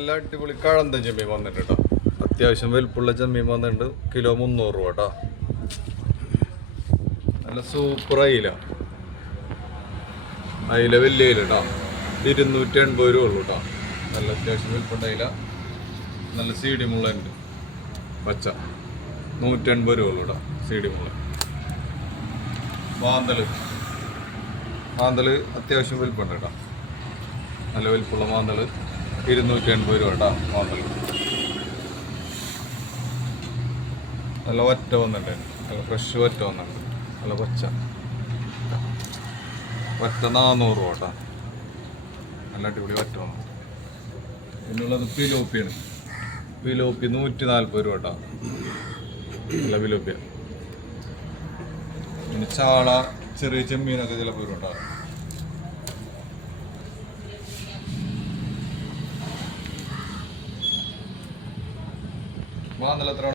നല്ല അടിപൊളി കഴന്ത ചെമ്മീൻ വന്നിട്ട് കേട്ടോ അത്യാവശ്യം വലുപ്പുള്ള ചെമ്മീൻ വന്നിട്ടുണ്ട്. കിലോ മുന്നൂറ് രൂപ കേട്ടോ നല്ല സൂപ്പർ അയില. അയില വലിയ അയില കേട്ടോ ഇരുന്നൂറ്റി എൺപത് രൂപ ഉള്ളൂ കേട്ടോ നല്ല അത്യാവശ്യം വലുപ്പുണ്ട് അയില. നല്ല സി ഡി മുള്ള ഉണ്ട്. പച്ച. നൂറ്റി എൺപത് രൂപ ഉള്ളൂ കേട്ടോ സി ഡി മുള്ള മാന്തൽ മാന്തൽ അത്യാവശ്യം വലുപ്പുണ്ട് കേട്ടോ നല്ല വലുപ്പുള്ള മാന്തൾ. ഇരുന്നൂറ്റി എൺപത് രൂപ കേട്ടോ മാന്തൾ നല്ല ഒറ്റ വന്നിട്ടുണ്ട് നല്ല ഫ്രഷ് ഒറ്റ വന്നിട്ടുണ്ട് നല്ല കൊച്ച ഒറ്റ നാന്നൂറ് രൂപ കേട്ടോ. നല്ല അടിപൊളി ഒറ്റ വന്നു പിന്നുള്ളത് പിലോപ്പിയാണ് പിലോപ്പി നൂറ്റി നാൽപ്പത് രൂപ കേട്ടോ. നല്ല പിലോപ്പിയാണ് പിന്നെ ചാള ചെറിയ ചെമ്മീനൊക്കെ ചിലപ്പോൾ കേട്ടോ. മാന്തൽ എത്ര